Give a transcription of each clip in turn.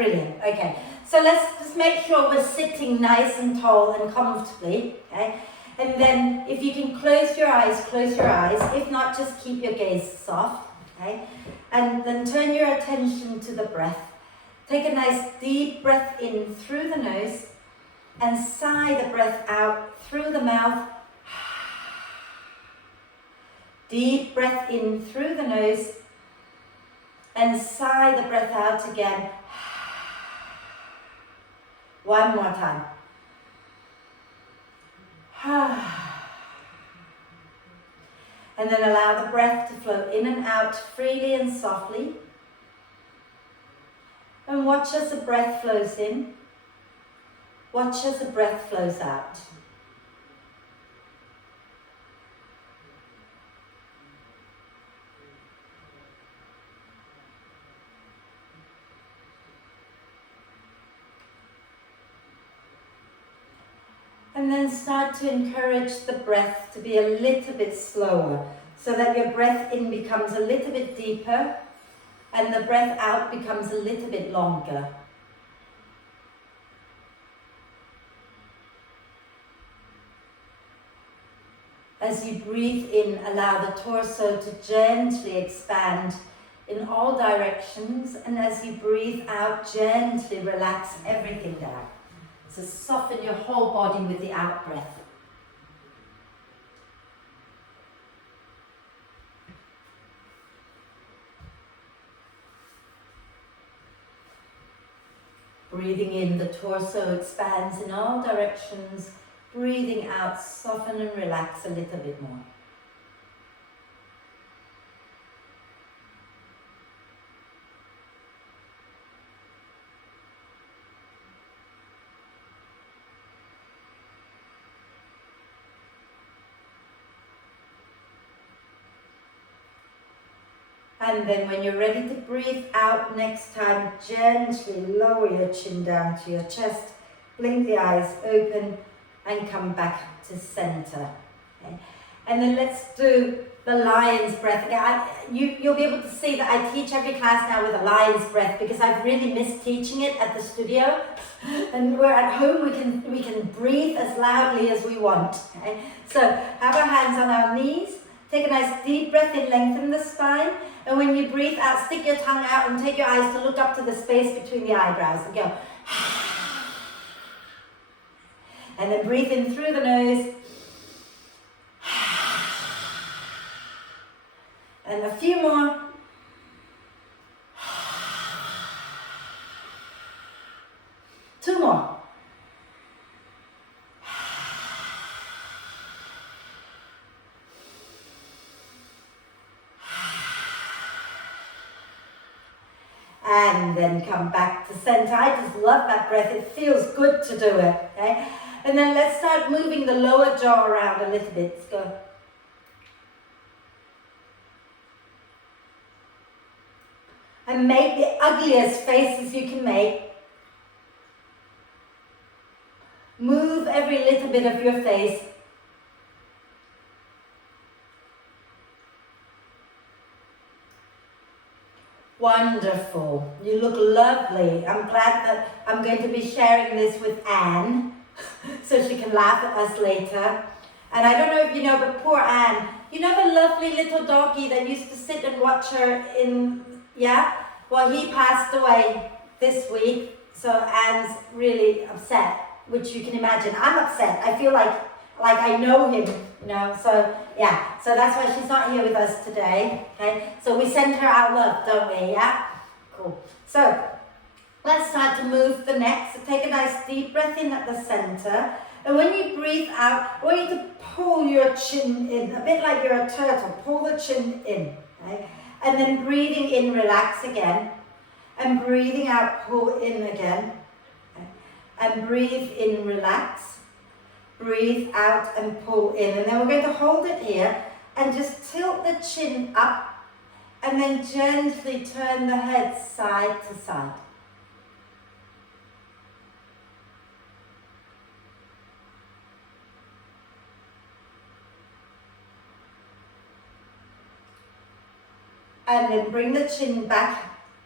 Brilliant. Okay, so let's just make sure we're sitting nice and tall and comfortably. Okay, and then if you can close your eyes, close your eyes. If not, just keep your gaze soft. Okay, and then turn your attention to the breath. Take a nice deep breath in through the nose and sigh the breath out through the mouth. Deep breath in through the nose and sigh the breath out again. One more time. And then allow the breath to flow in and out freely and softly. And watch as the breath flows in. Watch as the breath flows out. And then start to encourage the breath to be a little bit slower so that your breath in becomes a little bit deeper and the breath out becomes a little bit longer. As you breathe in, allow the torso to gently expand in all directions, and as you breathe out, gently relax everything down. So soften your whole body with the out breath. Breathing in, the torso expands in all directions. Breathing out, soften and relax a little bit more. And then when you're ready to breathe out next time, gently lower your chin down to your chest, blink the eyes open and come back to center. Okay? And then let's do the lion's breath. Again, you'll be able to see that I teach every class now with a lion's breath because I've really missed teaching it at the studio. And we're at home, we can breathe as loudly as we want. Okay? So have our hands on our knees. Take a nice deep breath in, lengthen the spine. And when you breathe out, stick your tongue out and take your eyes to look up to the space between the eyebrows and go. And then breathe in through the nose. And a few more. Two more. And then come back to center. I just love that breath. It feels good to do it. Okay? And then let's start moving the lower jaw around a little bit. Let's go. And make the ugliest faces you can make. Move every little bit of your face. Wonderful. You look lovely. I'm glad that I'm going to be sharing this with Anne so she can laugh at us later. And I don't know if you know, but poor Anne, you know the lovely little doggy that used to sit and watch her in, yeah? Well, he passed away this week, so Anne's really upset, which you can imagine. I'm upset. I feel like I know him, you know, so yeah. So that's why she's not here with us today, okay? So we send her our love, don't we, yeah? Cool. So let's start to move the neck. So take a nice deep breath in at the center. And when you breathe out, I want you to pull your chin in, a bit like you're a turtle. Pull the chin in, okay? And then breathing in, relax again. And breathing out, pull in again. Okay? And breathe in, relax. Breathe out and pull in. And then we're going to hold it here and just tilt the chin up and then gently turn the head side to side. And then bring the chin back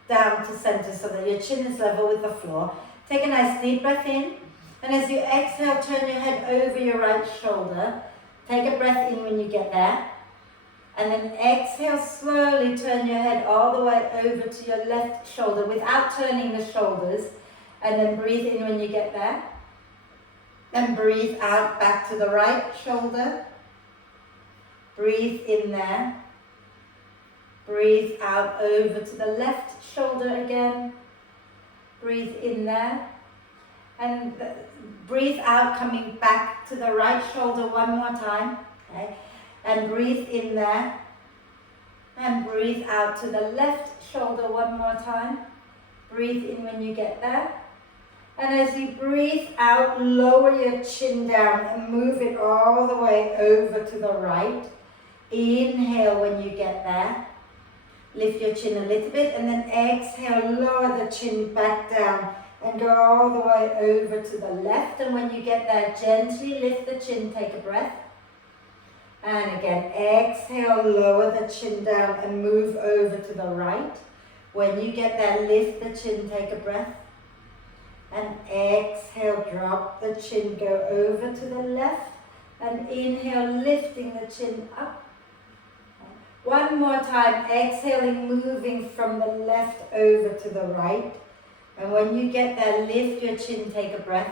down to center so that your chin is level with the floor. Take a nice deep breath in. And as you exhale, turn your head over your right shoulder. Take a breath in when you get there. And then exhale, slowly turn your head all the way over to your left shoulder without turning the shoulders. And then breathe in when you get there. And breathe out back to the right shoulder. Breathe in there. Breathe out over to the left shoulder again. Breathe in there. And breathe out, coming back to the right shoulder one more time. Okay? And breathe in there. And breathe out to the left shoulder one more time. Breathe in when you get there. And as you breathe out, lower your chin down and move it all the way over to the right. Inhale when you get there. Lift your chin a little bit and then exhale, lower the chin back down and go all the way over to the left. And when you get there, gently lift the chin, take a breath. And again, exhale, lower the chin down and move over to the right. When you get there, lift the chin, take a breath. And exhale, drop the chin, go over to the left. And inhale, lifting the chin up. One more time, exhaling, moving from the left over to the right. And when you get there, lift your chin, take a breath.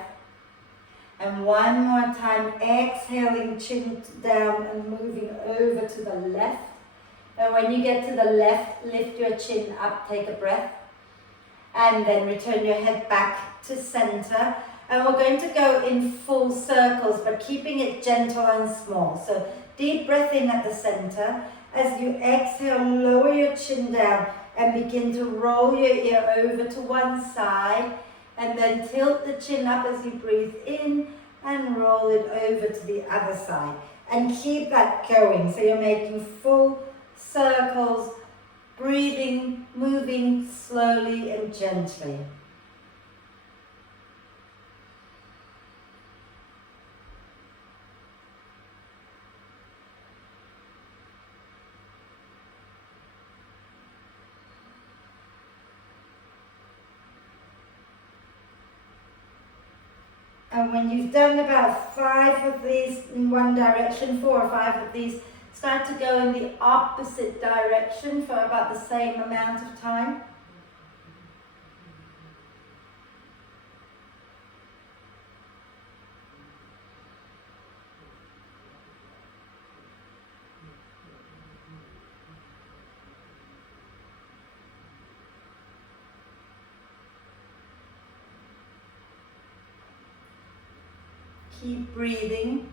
And one more time, exhaling, chin down and moving over to the left. And when you get to the left, lift your chin up, take a breath. And then return your head back to center. And we're going to go in full circles, but keeping it gentle and small. So deep breath in at the center. As you exhale, lower your chin down and begin to roll your ear over to one side. And then tilt the chin up as you breathe in and roll it over to the other side. And keep that going. So you're making full circles, breathing, moving slowly and gently. And when you've done about 5 of these in one direction, 4 or 5 of these, start to go in the opposite direction for about the same amount of time. Keep breathing.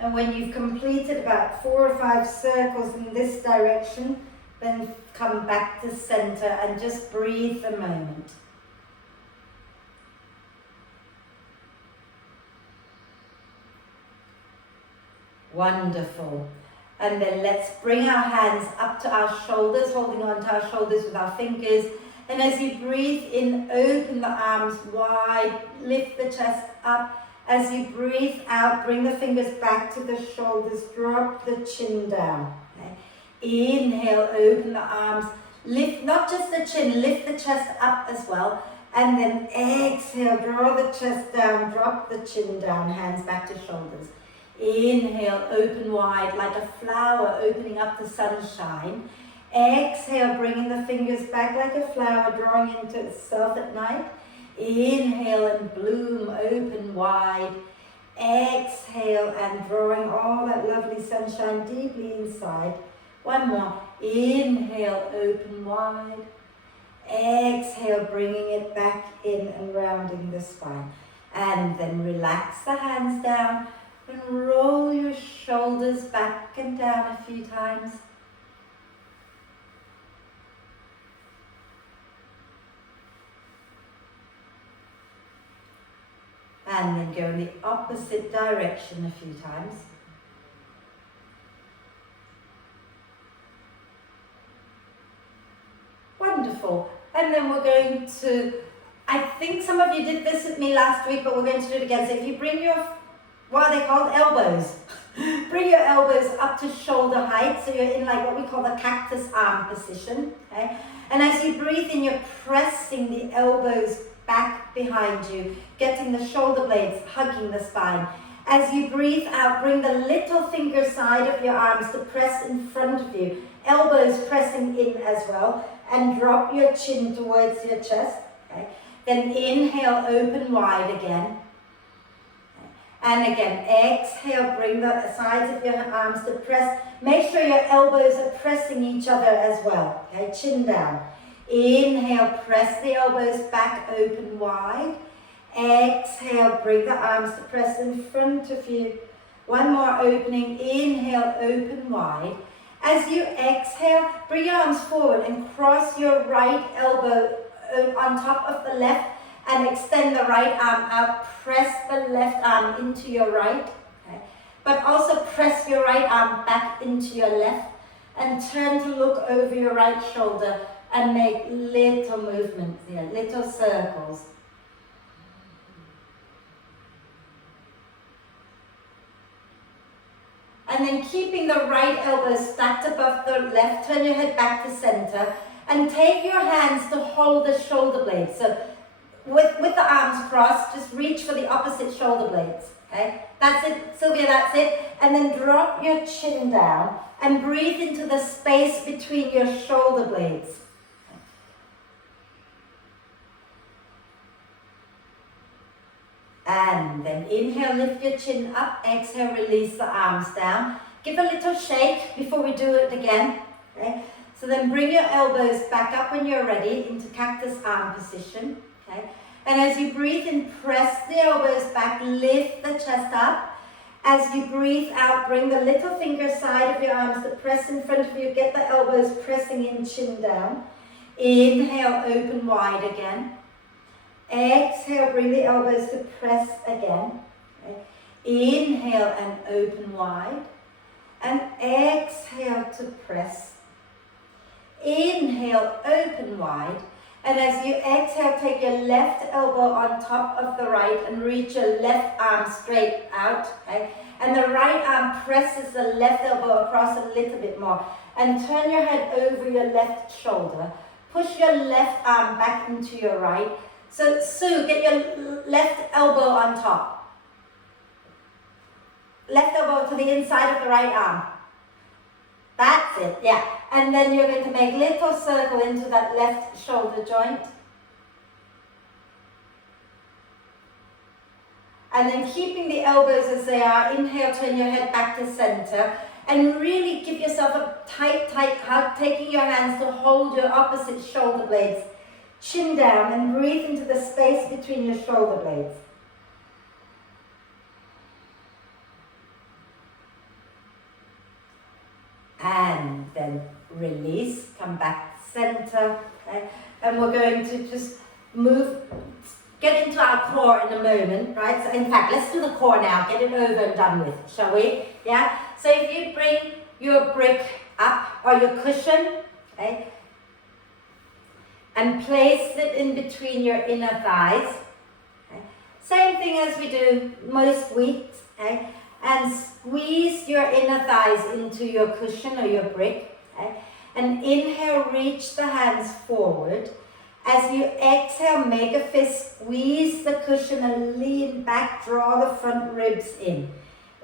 And when you've completed about 4 or 5 circles in this direction, then come back to center and just breathe a moment. Wonderful. And then let's bring our hands up to our shoulders, holding on to our shoulders with our fingers. And as you breathe in, open the arms wide, lift the chest up. As you breathe out, bring the fingers back to the shoulders, drop the chin down. Okay. Inhale, open the arms, lift not just the chin, lift the chest up as well. And then exhale, draw the chest down, drop the chin down, hands back to shoulders. Inhale, open wide like a flower opening up to sunshine. Exhale, bringing the fingers back like a flower, drawing into itself at night. Inhale and bloom, open wide. Exhale and drawing all that lovely sunshine deeply inside. One more. Inhale, open wide. Exhale, bringing it back in and rounding the spine. And then relax the hands down and roll your shoulders back and down a few times. And then go in the opposite direction a few times. Wonderful. And then we're going to, I think some of you did this with me last week, but we're going to do it again. So if you bring your, what are they called? Elbows. Bring your elbows up to shoulder height, so you're in like what we call the cactus arm position. Okay? And as you breathe in, you're pressing the elbows back behind you, getting the shoulder blades hugging the spine. As you breathe out, bring the little finger side of your arms to press in front of you, elbows pressing in as well, and drop your chin towards your chest. Okay? Then inhale, open wide again. And again, exhale, bring the sides of your arms to press. Make sure your elbows are pressing each other as well. Okay, chin down. Inhale, press the elbows back, open wide. Exhale, bring the arms to press in front of you. One more opening. Inhale, open wide. As you exhale, bring your arms forward and cross your right elbow on top of the left. And extend the right arm out, press the left arm into your right, okay? But also press your right arm back into your left and turn to look over your right shoulder and make little movements here, little circles. And then keeping the right elbow stacked above the left, turn your head back to center and take your hands to hold the shoulder blades. So with the arms crossed, just reach for the opposite shoulder blades, okay? That's it, Sylvia, that's it. And then drop your chin down and breathe into the space between your shoulder blades. And then inhale, lift your chin up, exhale, release the arms down. Give a little shake before we do it again, okay? So then bring your elbows back up when you're ready into cactus arm position. Okay. And as you breathe in, press the elbows back, lift the chest up. As you breathe out, bring the little finger side of your arms to press in front of you. Get the elbows pressing in, chin down. Inhale, open wide again. Exhale, bring the elbows to press again. Okay. Inhale and open wide. And exhale to press. Inhale, open wide. And as you exhale, take your left elbow on top of the right and reach your left arm straight out. Okay? And the right arm presses the left elbow across a little bit more. And turn your head over your left shoulder. Push your left arm back into your right. So Sue, get your left elbow on top. Left elbow to the inside of the right arm. That's it, yeah. And then you're going to make a little circle into that left shoulder joint. And then keeping the elbows as they are, inhale, turn your head back to center. And really give yourself a tight, tight hug, taking your hands to hold your opposite shoulder blades. Chin down and breathe into the space between your shoulder blades. And then release, come back center, okay? And we're going to just move, get into our core in a moment, right? So in fact, let's do the core now, get it over and done with, shall we? Yeah? So if you bring your brick up, or your cushion, okay? And place it in between your inner thighs. Okay? Same thing as we do most weeks, okay? And squeeze your inner thighs into your cushion or your brick. Okay? And inhale, reach the hands forward. As you exhale, make a fist, squeeze the cushion and lean back, draw the front ribs in.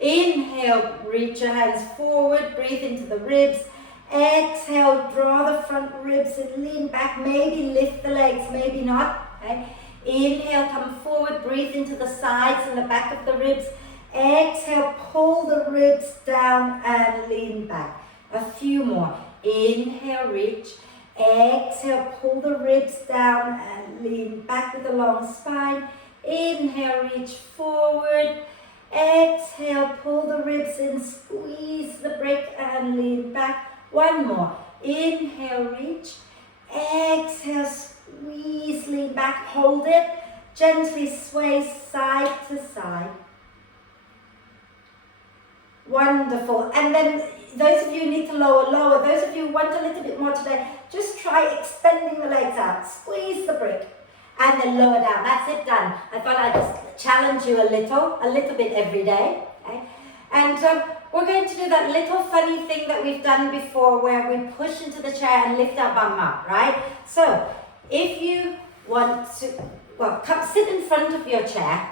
Inhale, reach your hands forward, breathe into the ribs. Exhale, draw the front ribs and lean back, maybe lift the legs, maybe not. Okay? Inhale, come forward, breathe into the sides and the back of the ribs. Exhale, pull the ribs down and lean back. A few more. Inhale, reach. Exhale, pull the ribs down and lean back with a long spine. Inhale, reach forward. Exhale, pull the ribs in, squeeze the brick and lean back. One more. Inhale, reach. Exhale, squeeze, lean back, hold it. Gently sway side to side. Wonderful. And then those of you who need to lower. Those of you who want a little bit more today, just try extending the legs out. Squeeze the brick and then lower down. That's it, done. I thought I'd just challenge you a little bit every day. Okay? And we're going to do that little funny thing that we've done before where we push into the chair and lift our bum up, right? So if you want to, well, come sit in front of your chair,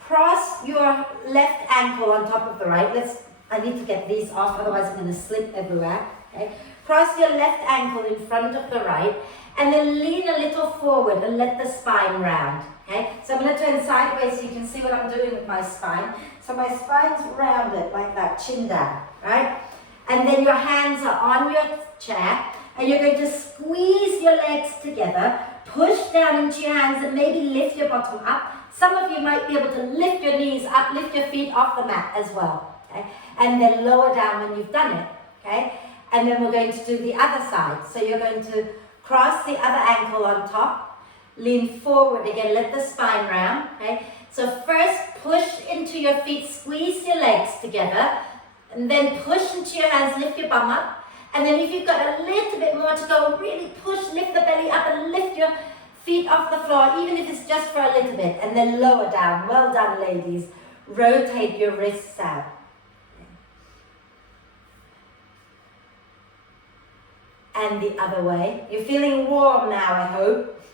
cross your left ankle on top of the right. I need to get these off, otherwise I'm going to slip everywhere. Okay? Cross your left ankle in front of the right, and then lean a little forward and let the spine round. Okay? So I'm going to turn sideways so you can see what I'm doing with my spine. So my spine's rounded like that, chin down, right? And then your hands are on your chair, and you're going to squeeze your legs together, push down into your hands, and maybe lift your bottom up. Some of you might be able to lift your knees up, lift your feet off the mat as well. Okay? And then lower down when you've done it. Okay? And then we're going to do the other side. So you're going to cross the other ankle on top, lean forward again, let the spine round. Okay? So first push into your feet, squeeze your legs together, and then push into your hands, lift your bum up. And then if you've got a little bit more to go, really push, lift the belly up and lift your feet off the floor, even if it's just for a little bit, and then lower down. Well done, ladies. Rotate your wrists out. And the other way. You're feeling warm now, I hope.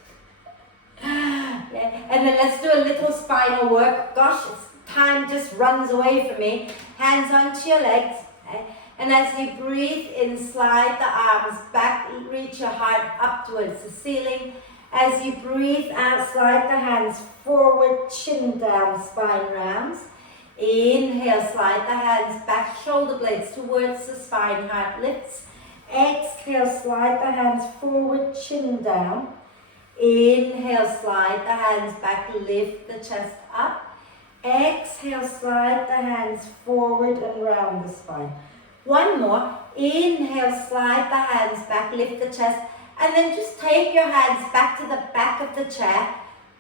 Yeah. And then let's do a little spinal work. Gosh, time just runs away from me. Hands onto your legs. Okay? And as you breathe in, slide the arms back, reach your heart up towards the ceiling. As you breathe out, slide the hands forward, chin down, spine rounds. Inhale, slide the hands back, shoulder blades towards the spine, heart lifts. Exhale, slide the hands forward, chin down. Inhale, slide the hands back, lift the chest up. Exhale, slide the hands forward and round the spine. One more. Inhale, slide the hands back, lift the chest. And then just take your hands back to the back of the chair.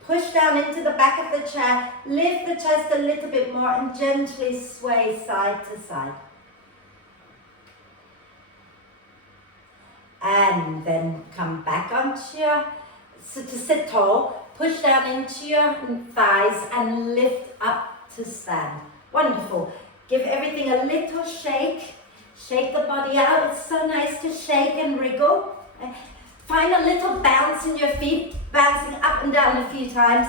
Push down into the back of the chair. Lift the chest a little bit more and gently sway side to side. And then come back onto your, so to sit tall, push down into your thighs and lift up to stand. Wonderful. Give everything a little shake. Shake the body out. It's so nice to shake and wriggle. Find a little bounce in your feet, bouncing up and down a few times.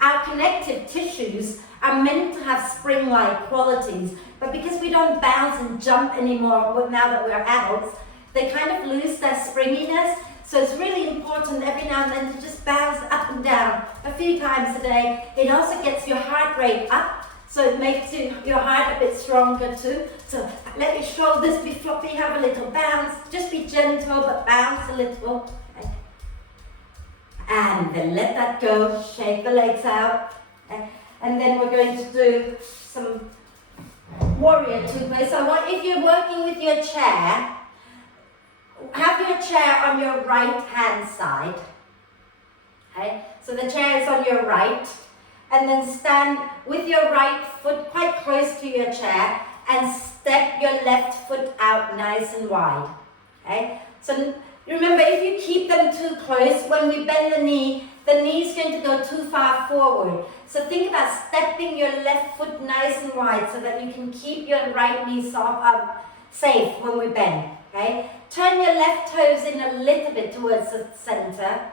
Our connective tissues are meant to have spring-like qualities, but because we don't bounce and jump anymore now that we're adults, they kind of lose their springiness. So it's really important every now and then to just bounce up and down a few times a day. It also gets your heart rate up, so it makes your heart a bit stronger too. So let your shoulders be floppy, have a little bounce. Just be gentle, but bounce a little. Okay. And then let that go. Shake the legs out. Okay. And then we're going to do some warrior two way. So if you're working with your chair, have your chair on your right hand side. Okay. So the chair is on your right. And then stand with your right foot quite close to your chair and step your left foot out nice and wide. Okay? So remember, if you keep them too close, when we bend the knee is going to go too far forward. So think about stepping your left foot nice and wide so that you can keep your right knee safe when we bend. Okay? Turn your left toes in a little bit towards the center.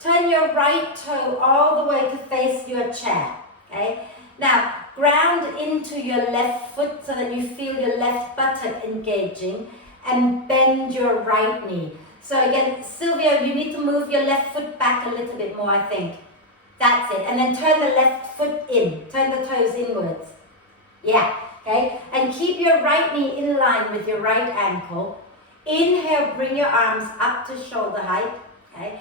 Turn your right toe all the way to face your chair, okay? Now, ground into your left foot so that you feel your left buttock engaging and bend your right knee. So again, Sylvia, you need to move your left foot back a little bit more, I think. That's it. And then turn the left foot in. Turn the toes inwards. Yeah, okay? And keep your right knee in line with your right ankle. Inhale, bring your arms up to shoulder height, okay?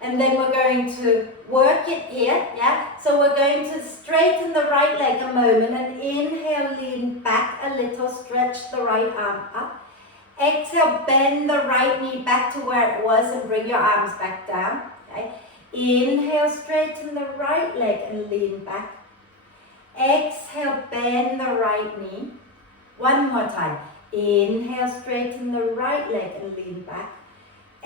And then we're going to work it here, yeah? So we're going to straighten the right leg a moment and inhale, lean back a little, stretch the right arm up. Exhale, bend the right knee back to where it was and bring your arms back down, okay? Inhale, straighten the right leg and lean back. Exhale, bend the right knee. One more time. Inhale, straighten the right leg and lean back.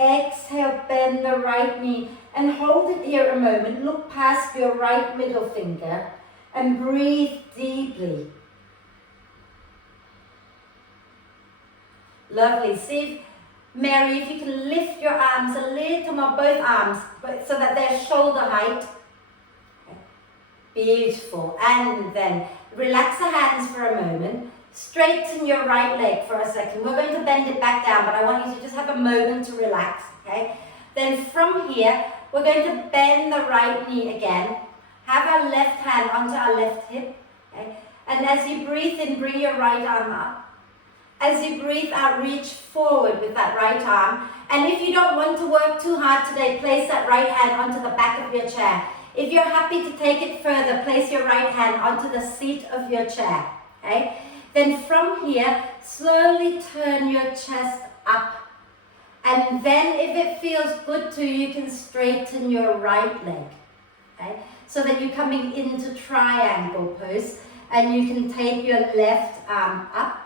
Exhale, bend the right knee and hold it here a moment. Look past your right middle finger and breathe deeply. Lovely. See, Mary, if you can lift your arms a little more, both arms, so that they're shoulder height. Beautiful. And then relax the hands for a moment. Straighten your right leg for a second. We're going to bend it back down, but I want you to just have a moment to relax, okay? Then from here, we're going to bend the right knee again. Have our left hand onto our left hip, okay? And as you breathe in, bring your right arm up. As you breathe out, reach forward with that right arm. And if you don't want to work too hard today, place that right hand onto the back of your chair. If you're happy to take it further, place your right hand onto the seat of your chair, okay? Then from here, slowly turn your chest up. And then if it feels good to you, you can straighten your right leg, okay? So that you're coming into triangle pose, and you can take your left arm up.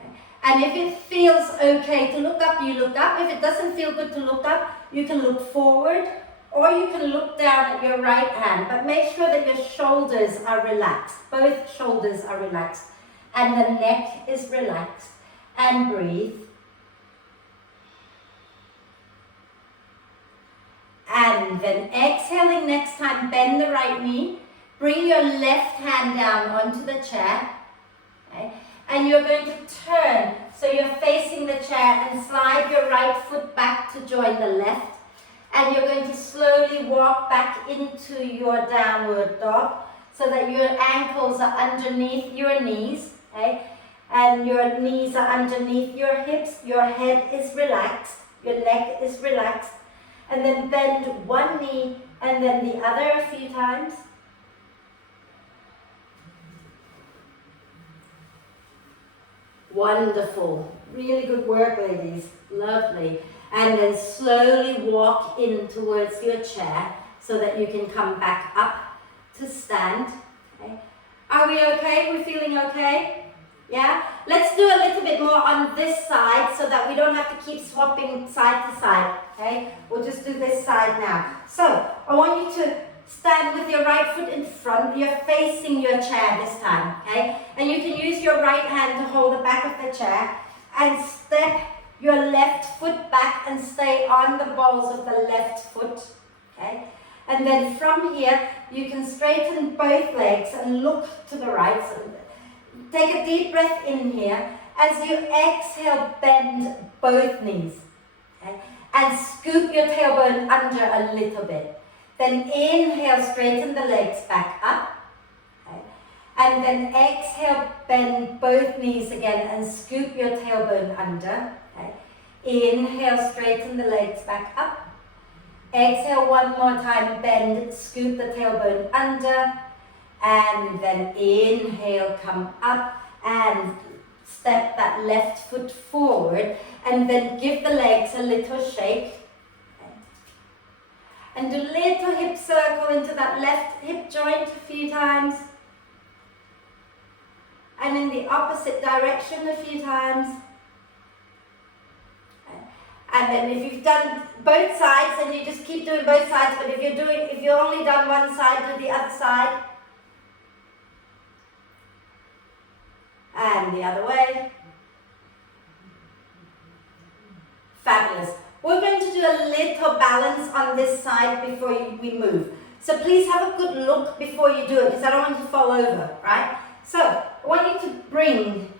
Okay? And if it feels okay to look up, you look up. If it doesn't feel good to look up, you can look forward, or you can look down at your right hand. But make sure that your shoulders are relaxed. Both shoulders are relaxed. And the neck is relaxed. And breathe. And then exhaling next time, bend the right knee. Bring your left hand down onto the chair. Okay? And you're going to turn, so you're facing the chair, and slide your right foot back to join the left. And you're going to slowly walk back into your downward dog, so that your ankles are underneath your knees, okay? And your knees are underneath your hips, your head is relaxed, your neck is relaxed. And then bend one knee and then the other a few times. Wonderful. Really good work, ladies. Lovely. And then slowly walk in towards your chair so that you can come back up to stand. Okay. Are we okay? We're feeling okay? Yeah? Let's do a little bit more on this side so that we don't have to keep swapping side to side. Okay? We'll just do this side now. So, I want you to stand with your right foot in front. You're facing your chair this time. Okay? And you can use your right hand to hold the back of the chair and step your left foot back and stay on the balls of the left foot. Okay? And then from here, you can straighten both legs and look to the right. So take a deep breath in here. As you exhale, bend both knees. Okay? And scoop your tailbone under a little bit. Then inhale, straighten the legs back up. Okay? And then exhale, bend both knees again and scoop your tailbone under. Okay? Inhale, straighten the legs back up. Exhale one more time, bend, scoop the tailbone under. And then inhale, come up and step that left foot forward. And then give the legs a little shake. Okay. And do a little hip circle into that left hip joint a few times. And in the opposite direction a few times. And then if you've done both sides, then you just keep doing both sides. But if you're only done one side, do the other side. And the other way. Fabulous. We're going to do a little balance on this side before we move. So please have a good look before you do it, because I don't want you to fall over, right? So I want you to bring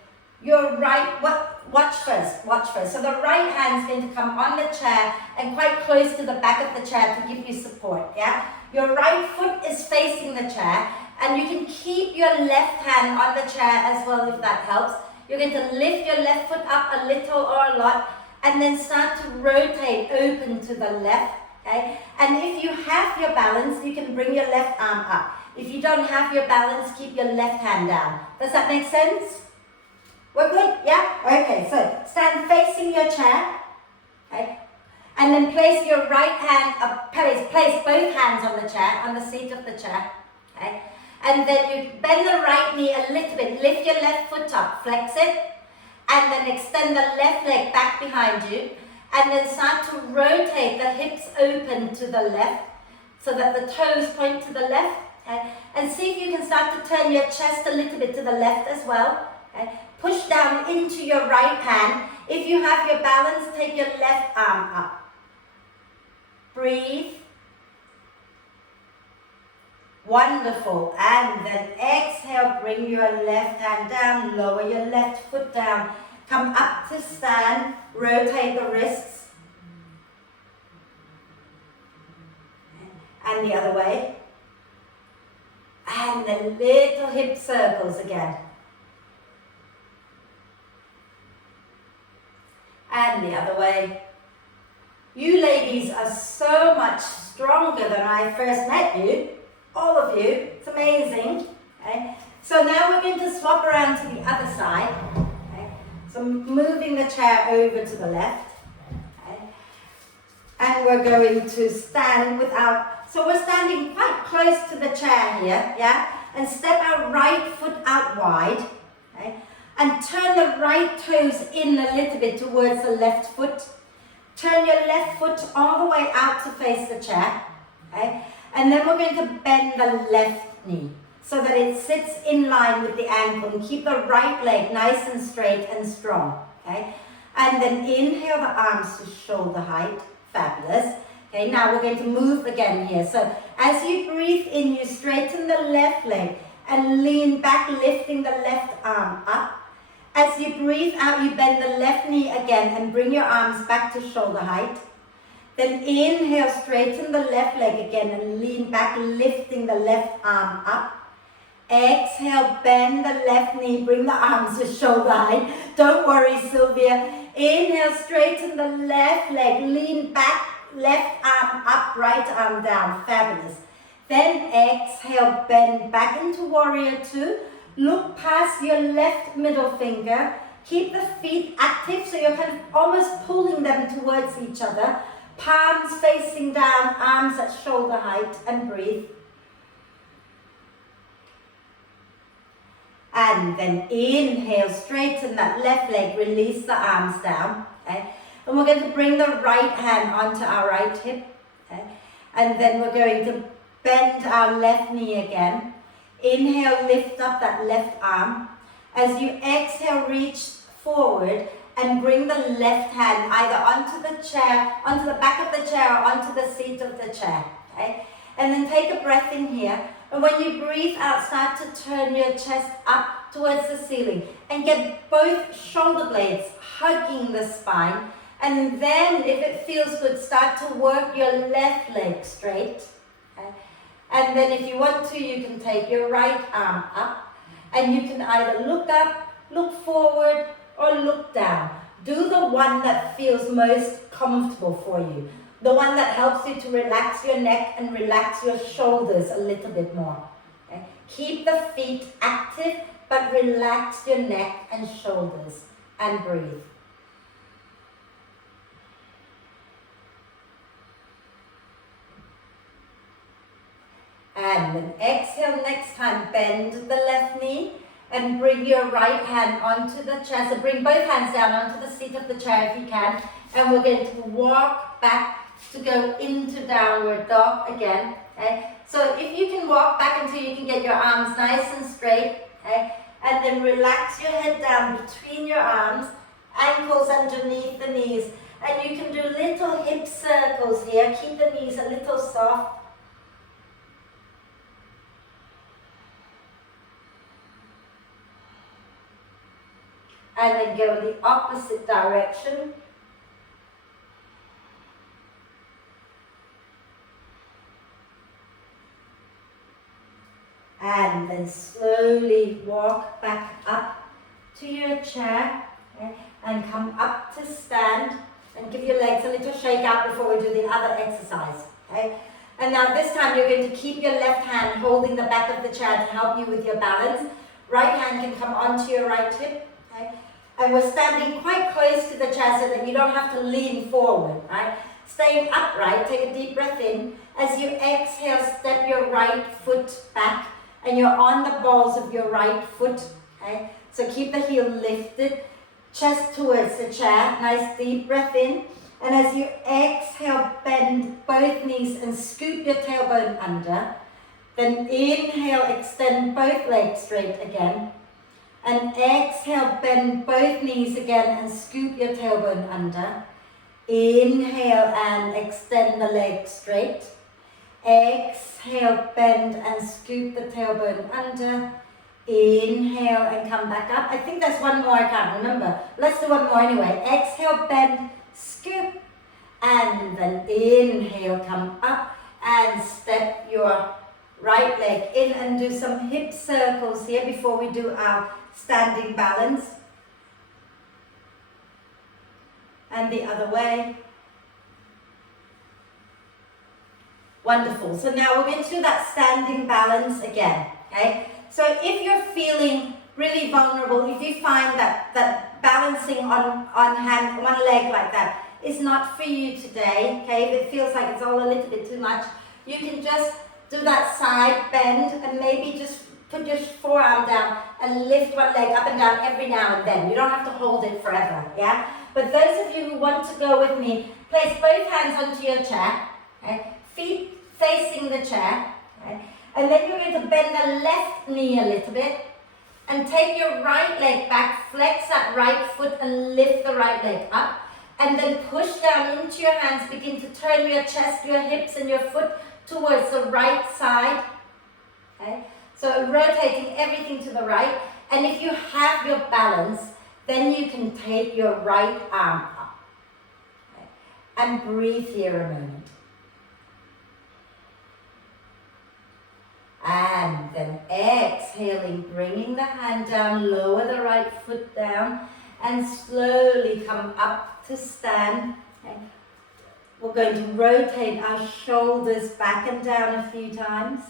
your right, watch first. So the right hand is going to come on the chair and quite close to the back of the chair to give you support, yeah? Your right foot is facing the chair, and you can keep your left hand on the chair as well if that helps. You're going to lift your left foot up a little or a lot, and then start to rotate open to the left, okay? And if you have your balance, you can bring your left arm up. If you don't have your balance, keep your left hand down. Does that make sense? We're good? Yeah? Okay, so stand facing your chair, okay? And then place your right hand, place both hands on the chair, on the seat of the chair, okay? And then you bend the right knee a little bit, lift your left foot up, flex it, and then extend the left leg back behind you, and then start to rotate the hips open to the left, so that the toes point to the left, okay? And see if you can start to turn your chest a little bit to the left as well, okay? Push down into your right hand. If you have your balance, take your left arm up. Breathe. Wonderful. And then exhale, bring your left hand down, lower your left foot down. Come up to stand, rotate the wrists. And the other way. And then little hip circles again. And the other way. You ladies are so much stronger than I first met you. All of you. It's amazing. Okay? So now we're going to swap around to the other side. Okay? So moving the chair over to the left. Okay? And we're going to stand without, so we're standing quite close to the chair here, yeah? And step our right foot out wide. Okay? And turn the right toes in a little bit towards the left foot. Turn your left foot all the way out to face the chair. Okay? And then we're going to bend the left knee so that it sits in line with the ankle and keep the right leg nice and straight and strong. Okay? And then inhale the arms to shoulder height. Fabulous. Okay, now we're going to move again here. So as you breathe in, you straighten the left leg and lean back, lifting the left arm up. As you breathe out, you bend the left knee again and bring your arms back to shoulder height. Then inhale, straighten the left leg again and lean back, lifting the left arm up. Exhale, bend the left knee, bring the arms to shoulder height. Don't worry, Sylvia. Inhale, straighten the left leg, lean back, left arm up, right arm down. Fabulous. Then exhale, bend back into warrior two. Look past your left middle finger. Keep the feet active so you're kind of almost pulling them towards each other. Palms facing down, arms at shoulder height, and breathe. And then inhale, straighten that left leg, release the arms down. Okay? And we're going to bring the right hand onto our right hip. Okay? And then we're going to bend our left knee again. Inhale, lift up that left arm. As you exhale, reach forward and bring the left hand either onto the chair, onto the back of the chair, or onto the seat of the chair. Okay? And then take a breath in here. And when you breathe out, start to turn your chest up towards the ceiling and get both shoulder blades hugging the spine. And then, if it feels good, start to work your left leg straight. Okay? And then if you want to, you can take your right arm up and you can either look up, look forward, or look down. Do the one that feels most comfortable for you. The one that helps you to relax your neck and relax your shoulders a little bit more. Okay? Keep the feet active, but relax your neck and shoulders and breathe. And then exhale next time, bend the left knee and bring your right hand onto the chair. So bring both hands down onto the seat of the chair if you can. And we're going to walk back to go into downward dog again. Okay? So if you can walk back until you can get your arms nice and straight. Okay? And then relax your head down between your arms, ankles underneath the knees. And you can do little hip circles here. Keep the knees a little soft. And then go in the opposite direction. And then slowly walk back up to your chair, okay? And come up to stand and give your legs a little shake out before we do the other exercise. Okay? And now this time you're going to keep your left hand holding the back of the chair to help you with your balance. Right hand can come onto your right hip. Okay? And we're standing quite close to the chair so that you don't have to lean forward. Right? Staying upright, take a deep breath in. As you exhale, step your right foot back. And you're on the balls of your right foot. Okay? So keep the heel lifted, chest towards the chair. Nice deep breath in. And as you exhale, bend both knees and scoop your tailbone under. Then inhale, extend both legs straight again. And exhale, bend both knees again and scoop your tailbone under. Inhale and extend the legs straight. Exhale, bend and scoop the tailbone under. Inhale and come back up. I think there's one more, I can't remember. Let's do one more anyway. Exhale, bend, scoop, and then inhale, come up and step your right leg in and do some hip circles here before we do our standing balance. And the other way. Wonderful. So now we're going to do that standing balance again, okay? So if you're feeling really vulnerable, if you find that balancing on one leg like that is not for you today, okay? If it feels like it's all a little bit too much, you can just do that side bend and maybe just put your forearm down and lift one leg up and down every now and then. You don't have to hold it forever, yeah? But those of you who want to go with me, place both hands onto your chair, okay? Feet facing the chair, okay? And then you're going to bend the left knee a little bit and take your right leg back, flex that right foot and lift the right leg up. And then push down into your hands, begin to turn your chest, your hips and your foot towards the right side, okay? So rotating everything to the right. And if you have your balance, then you can take your right arm up, okay? And breathe here a moment. And then exhaling, bringing the hand down, lower the right foot down, and slowly come up to stand. Okay. We're going to rotate our shoulders back and down a few times.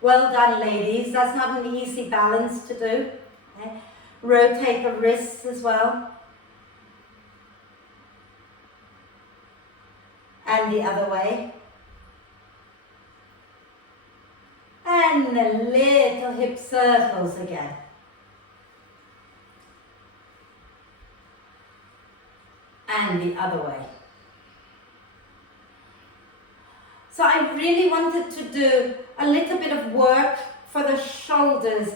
Well done, ladies. That's not an easy balance to do. Okay. Rotate the wrists as well. And the other way. And then little hip circles again. And the other way. So I really wanted to do a little bit of work for the shoulders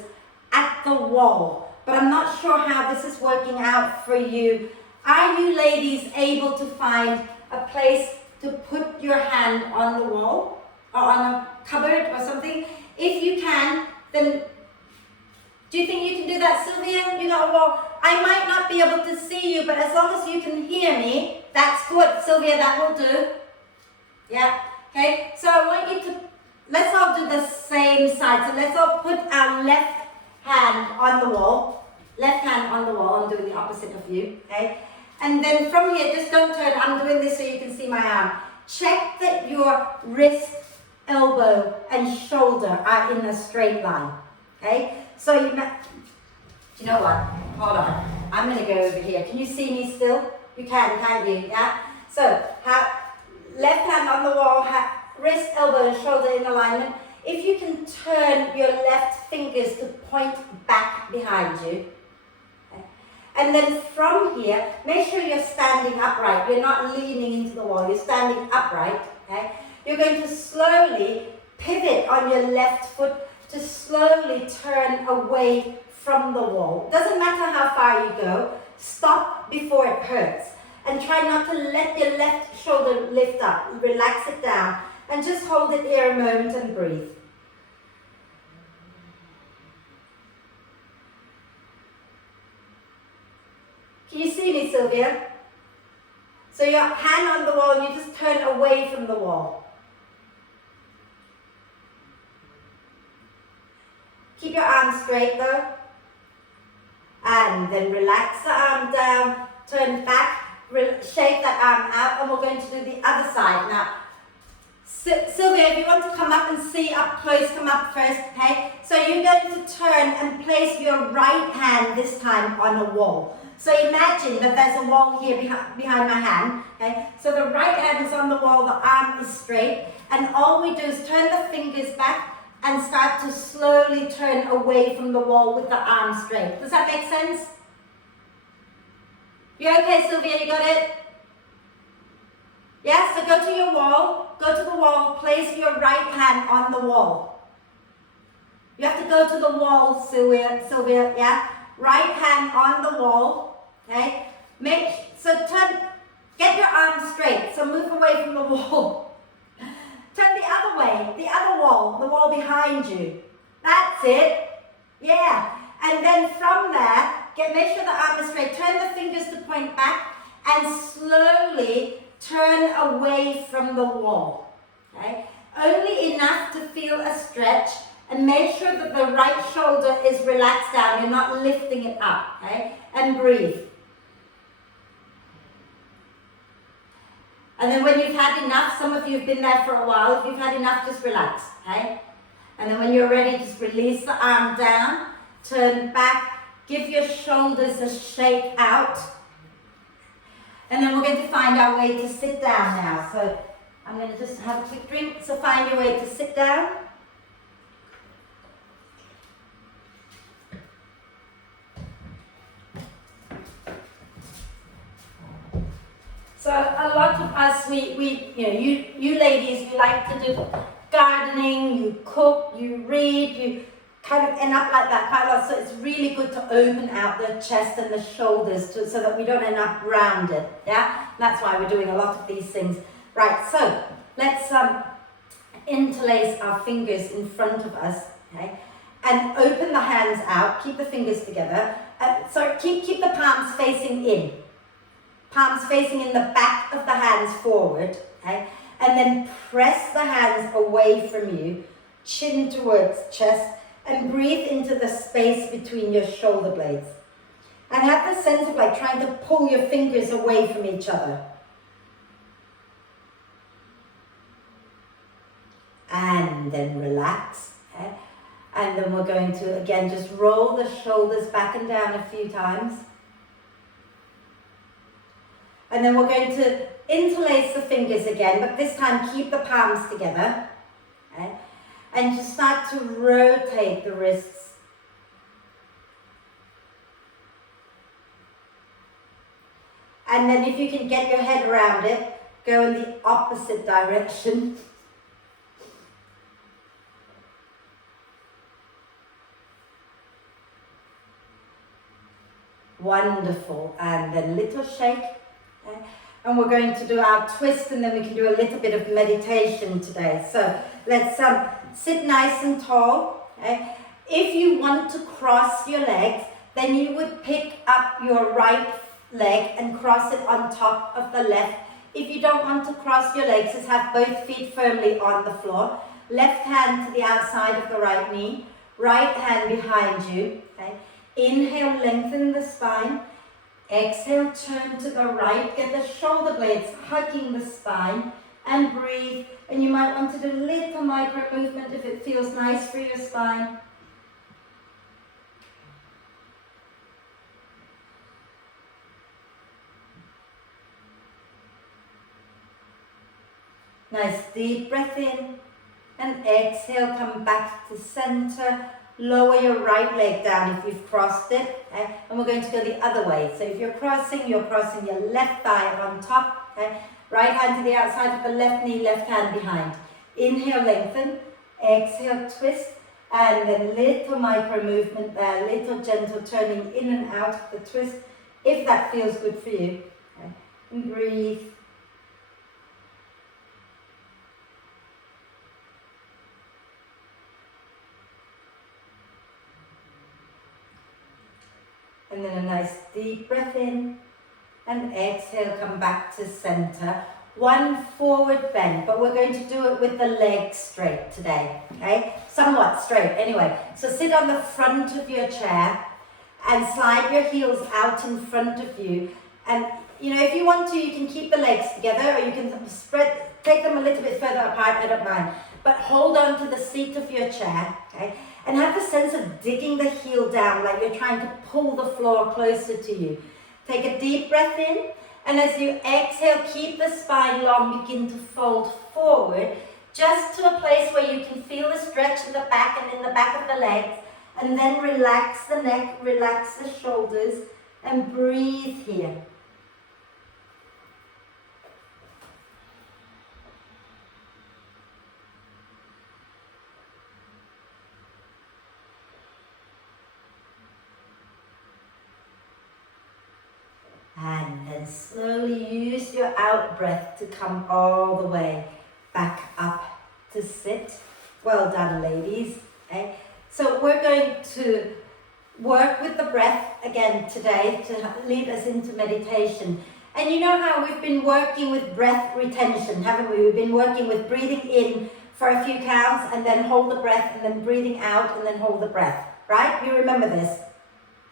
at the wall, but I'm not sure how this is working out for you. Are you ladies able to find a place to put your hand on the wall or on a cupboard or something? If you can, then do you think you can do that, Sylvia? You know, well, I might not be able to see you, but as long as you can hear me, that's good, Sylvia, that will do. Yeah, okay, so I want you to, let's all do the same side. So let's all put our left hand on the wall. Left hand on the wall, I'm doing the opposite of you, okay? And then from here, just don't turn, I'm doing this so you can see my arm. Check that your wrist, elbow, and shoulder are in a straight line, okay? So you know what? Hold on. I'm going to go over here. Can you see me still? You can, can't you? Yeah? So, left hand on the wall, wrist, elbow, and shoulder in alignment. If you can turn your left fingers to point back behind you. Okay? And then from here, make sure you're standing upright. You're not leaning into the wall. You're standing upright. Okay? You're going to slowly pivot on your left foot to slowly turn away from the wall. Doesn't matter how far you go, stop before it hurts. And try not to let your left shoulder lift up. Relax it down and just hold it here a moment and breathe. Can you see me, Sylvia? So your hand on the wall, you just turn away from the wall. Keep your arms straight though. And then relax the arm down, turn back, shake that arm out, and we're going to do the other side. Now, Sylvia, if you want to come up and see up close, come up first, okay? So you're going to turn and place your right hand this time on a wall. So imagine that there's a wall here behind my hand, okay? So the right hand is on the wall, the arm is straight, and all we do is turn the fingers back and start to slowly turn away from the wall with the arm straight. Does that make sense? You okay, Sylvia? You got it? Yeah, so go to your wall, go to the wall, place your right hand on the wall. You have to go to the wall, Sylvia, yeah? right hand on the wall, okay? Get your arms straight, so move away from the wall. Turn the other way, the other wall, the wall behind you. That's it. Yeah. And then from there, make sure the arm is straight. Turn the fingers to point back and slowly turn away from the wall. Okay? Only enough to feel a stretch, and make sure that the right shoulder is relaxed down. You're not lifting it up. Okay? And breathe. And then when you've had enough, some of you have been there for a while, if you've had enough, just relax, okay? And then when you're ready, just release the arm down, turn back, give your shoulders a shake out. And then we're going to find our way to sit down now. So I'm going to just have a quick drink. So find your way to sit down. So a lot of us, you ladies, you like to do gardening, you cook, you read, you kind of end up like that quite a lot. So it's really good to open out the chest and the shoulders so that we don't end up rounded. Yeah, that's why we're doing a lot of these things. Right, so let's interlace our fingers in front of us, okay, and open the hands out. Keep the fingers together. Keep the palms facing in. Palms facing in the back of the hands forward, okay? And then press the hands away from you, chin towards chest, and breathe into the space between your shoulder blades. And have the sense of like trying to pull your fingers away from each other. And then relax, okay? And then we're going to, again, just roll the shoulders back and down a few times. And then we're going to interlace the fingers again, but this time keep the palms together. Okay? And just start to rotate the wrists. And then if you can get your head around it, go in the opposite direction. Wonderful. And then little shake. Okay. And we're going to do our twist, and then we can do a little bit of meditation today. So let's sit nice and tall. Okay. If you want to cross your legs, then you would pick up your right leg and cross it on top of the left. If you don't want to cross your legs, just have both feet firmly on the floor. Left hand to the outside of the right knee. Right hand behind you. Okay. Inhale, lengthen the spine. Exhale, turn to the right, get the shoulder blades hugging the spine, and breathe. And you might want to do a little micro movement if it feels nice for your spine. Nice deep breath in, and exhale, come back to center. Lower your right leg down if you've crossed it, okay? And we're going to go the other way. So if you're crossing your left thigh on top, okay? Right hand to the outside of the left knee, left hand behind. Inhale, lengthen. Exhale, twist. And then little micro movement there, little gentle turning in and out of the twist, if that feels good for you. Okay? And breathe. And then a nice deep breath in, and exhale, come back to center. One forward bend, but we're going to do it with the legs straight today, okay? Somewhat straight, anyway. So sit on the front of your chair and slide your heels out in front of you. And, if you want to, you can keep the legs together, or you can take them a little bit further apart, I don't mind. But hold on to the seat of your chair, okay? And have the sense of digging the heel down, like you're trying to pull the floor closer to you. Take a deep breath in, and as you exhale, keep the spine long, begin to fold forward, just to a place where you can feel the stretch in the back and in the back of the legs, and then relax the neck, relax the shoulders, and breathe here. And then slowly use your out breath to come all the way back up to sit. Well done, ladies. Okay? So we're going to work with the breath again today to lead us into meditation. And you know how we've been working with breath retention, haven't we? We've been working with breathing in for a few counts and then hold the breath and then breathing out and then hold the breath, right? You remember this?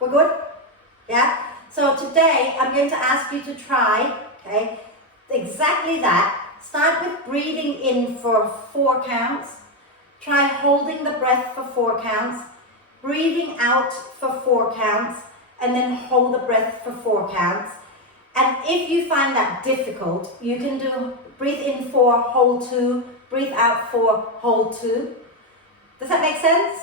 We're good? Yeah? So today I'm going to ask you to try, okay, exactly that. Start with breathing in for 4 counts. Try holding the breath for 4 counts. Breathing out for 4 counts. And then hold the breath for 4 counts. And if you find that difficult, you can do breathe in 4, hold 2, breathe out 4, hold 2. Does that make sense?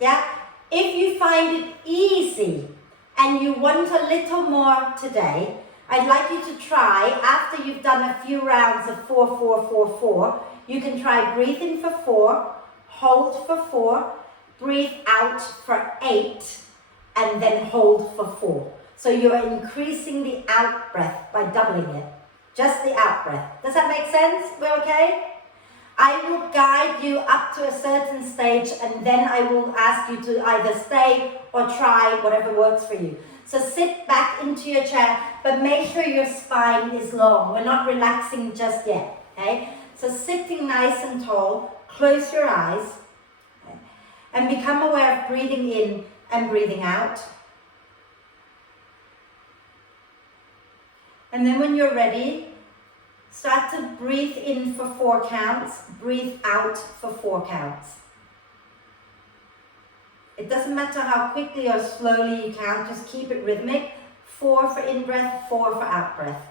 Yeah? If you find it easy and you want a little more today, I'd like you to try, after you've done a few rounds of 4, 4, 4, 4, you can try breathe in for 4, hold for 4, breathe out for 8, and then hold for 4. So you're increasing the out breath by doubling it. Just the out breath. Does that make sense? We're okay? I will guide you up to a certain stage and then I will ask you to either stay or try whatever works for you. So sit back into your chair, but make sure your spine is long. We're not relaxing just yet, okay? So sitting nice and tall, close your eyes, okay? And become aware of breathing in and breathing out. And then when you're ready, start to breathe in for 4 counts, breathe out for 4 counts. It doesn't matter how quickly or slowly you count, just keep it rhythmic. 4 for in-breath, 4 for out-breath.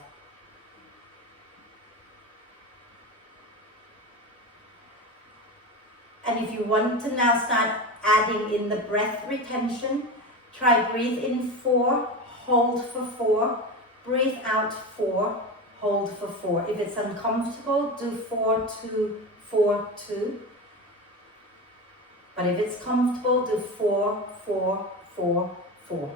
And if you want to now start adding in the breath retention, try breathe in 4, hold for 4, breathe out 4, hold for 4. If it's uncomfortable, do 4, 2, 4, 2. But if it's comfortable, do 4, 4, 4, 4.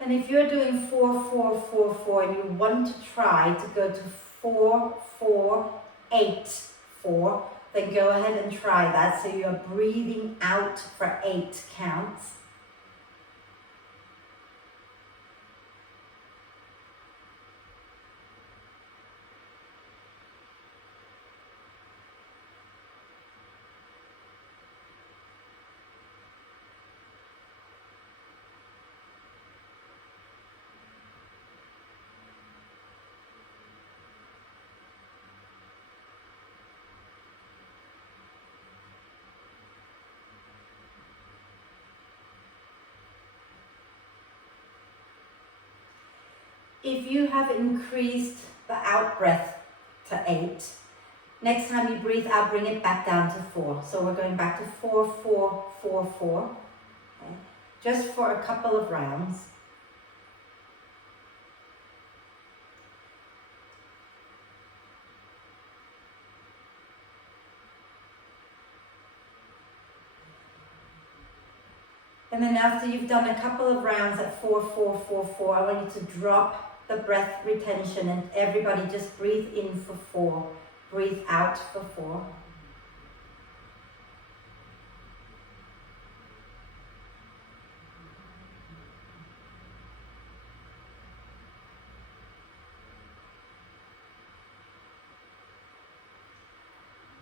And if you're doing 4, 4, 4, 4 and you want to try to go to 4, 4, 8, 4, then go ahead and try that. So you're breathing out for 8 counts. If you have increased the out breath to 8, next time you breathe out, bring it back down to 4. So we're going back to 4, 4, 4, 4. Okay. Just for a couple of rounds. And then after you've done a couple of rounds at 4, 4, 4, 4, I want you to drop the breath retention and everybody just breathe in for 4, breathe out for 4.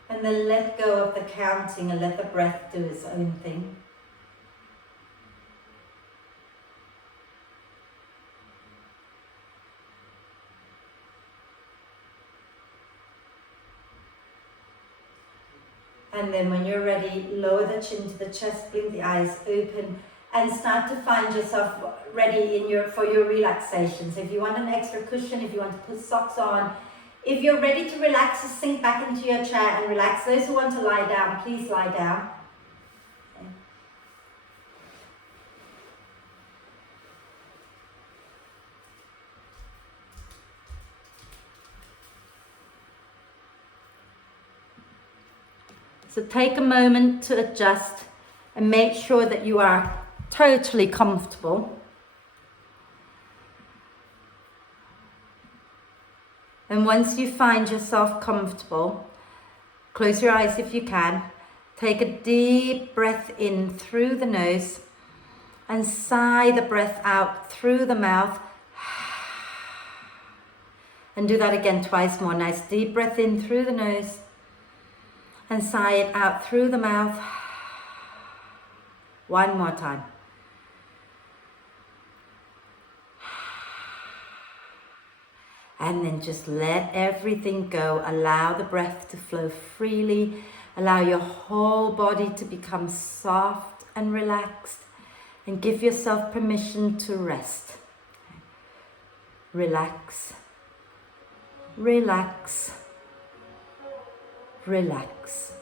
And then let go of the counting and let the breath do its own thing. And then when you're ready, lower the chin to the chest, blink the eyes open, and start to find yourself ready for your relaxation. So if you want an extra cushion, if you want to put socks on, If you're ready to relax, just sink back into your chair and relax. Those who want to lie down, please lie down. So take a moment to adjust and make sure that you are totally comfortable. And once you find yourself comfortable, close your eyes if you can. Take a deep breath in through the nose and sigh the breath out through the mouth. And do that again twice more. Nice deep breath in through the nose and sigh it out through the mouth. One more time. And then just let everything go. Allow the breath to flow freely. Allow your whole body to become soft and relaxed. And give yourself permission to rest. Relax. Relax. Relax.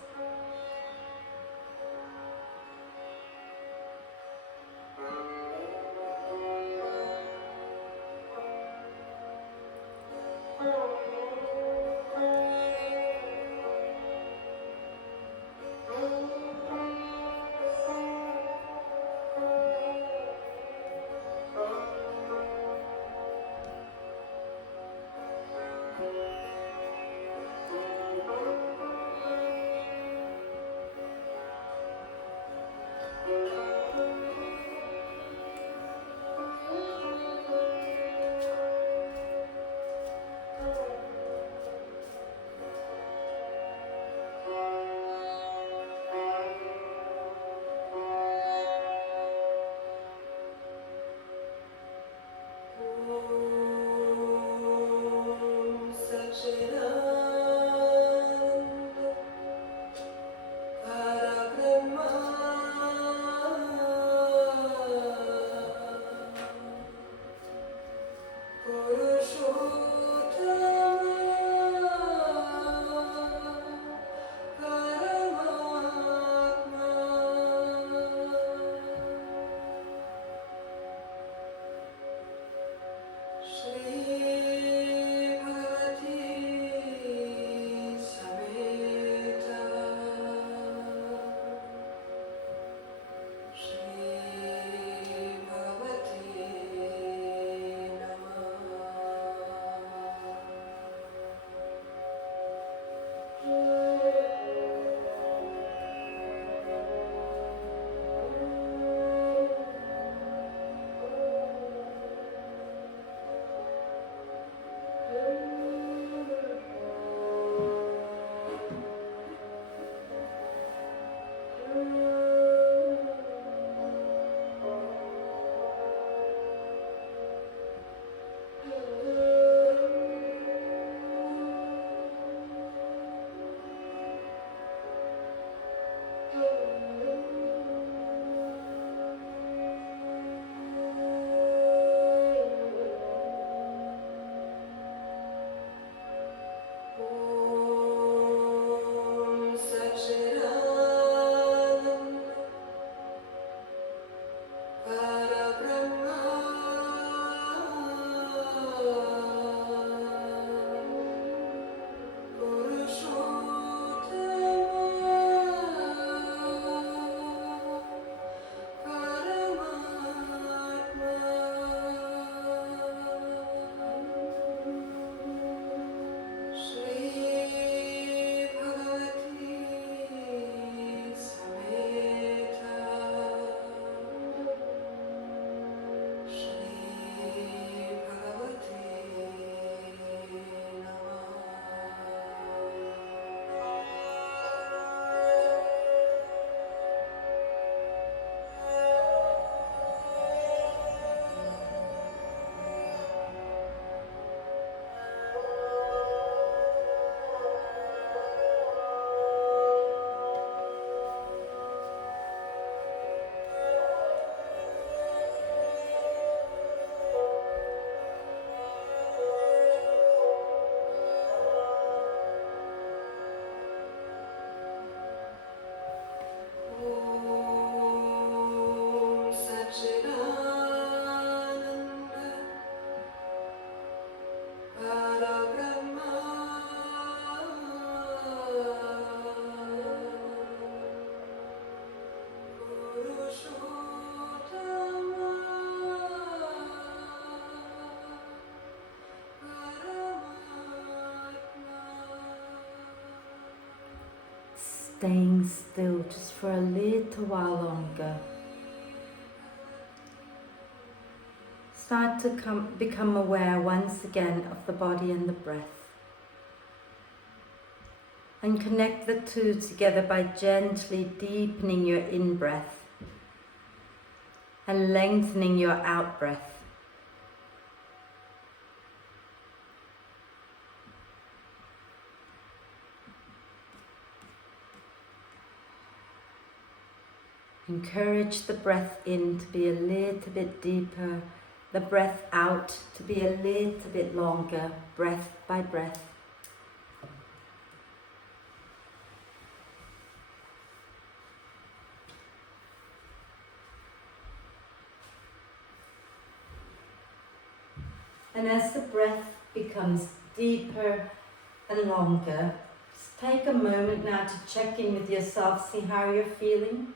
staying still just for a little while longer. Start to become aware once again of the body and the breath. And connect the two together by gently deepening your in-breath and lengthening your out-breath. Encourage the breath in to be a little bit deeper, the breath out to be a little bit longer, breath by breath. And as the breath becomes deeper and longer, just take a moment now to check in with yourself, see how you're feeling.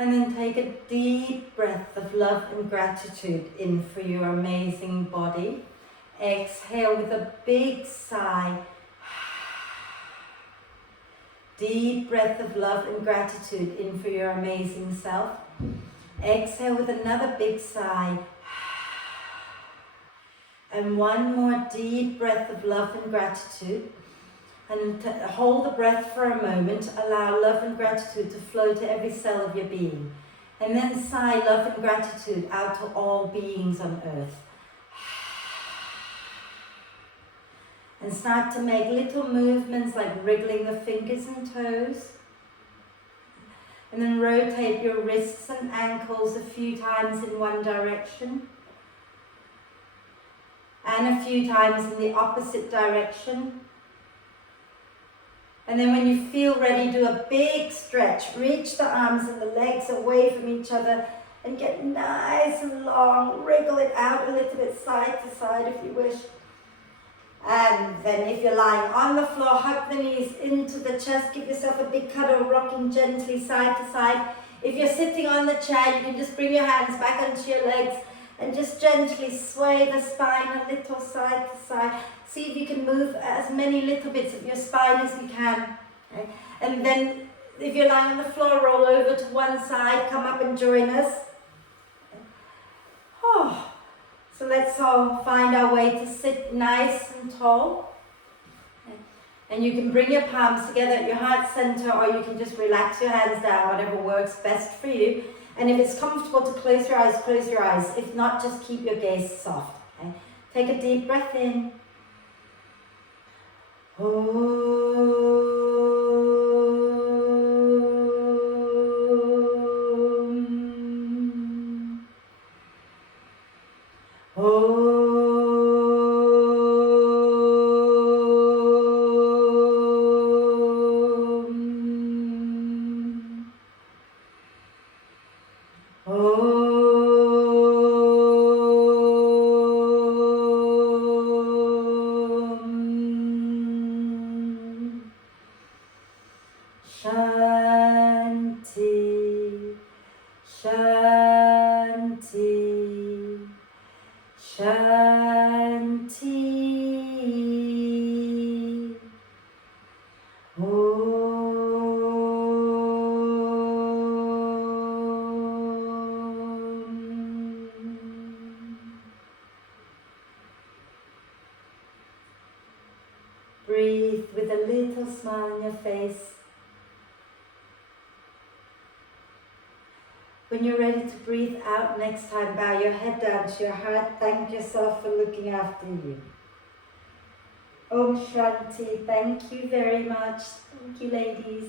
And then take a deep breath of love and gratitude in for your amazing body. Exhale with a big sigh. Deep breath of love and gratitude in for your amazing self. Exhale with another big sigh. And one more deep breath of love and gratitude. And hold the breath for a moment. Allow love and gratitude to flow to every cell of your being. And then sigh love and gratitude out to all beings on earth. And start to make little movements like wriggling the fingers and toes. And then rotate your wrists and ankles a few times in one direction. And a few times in the opposite direction. And then when you feel ready, do a big stretch. Reach the arms and the legs away from each other and get nice and long. Wriggle it out a little bit side to side if you wish. And then if you're lying on the floor, hug the knees into the chest. Give yourself a big cuddle, rocking gently side to side. If you're sitting on the chair, you can just bring your hands back onto your legs and just gently sway the spine a little side to side. See if you can move as many little bits of your spine as you can. Okay? And then if you're lying on the floor, roll over to one side, come up and join us. Oh. So let's all find our way to sit nice and tall. Okay? And you can bring your palms together at your heart center, or you can just relax your hands down, whatever works best for you. And if it's comfortable to close your eyes, close your eyes. If not, just keep your gaze soft. Okay? Take a deep breath in. Shanti, Shanti, Shanti. Breathe with a little smile on your face. When you're ready to breathe out next time, bow your head down to your heart. Thank yourself for looking after you. Om Shanti. Thank you very much. Thank you, ladies.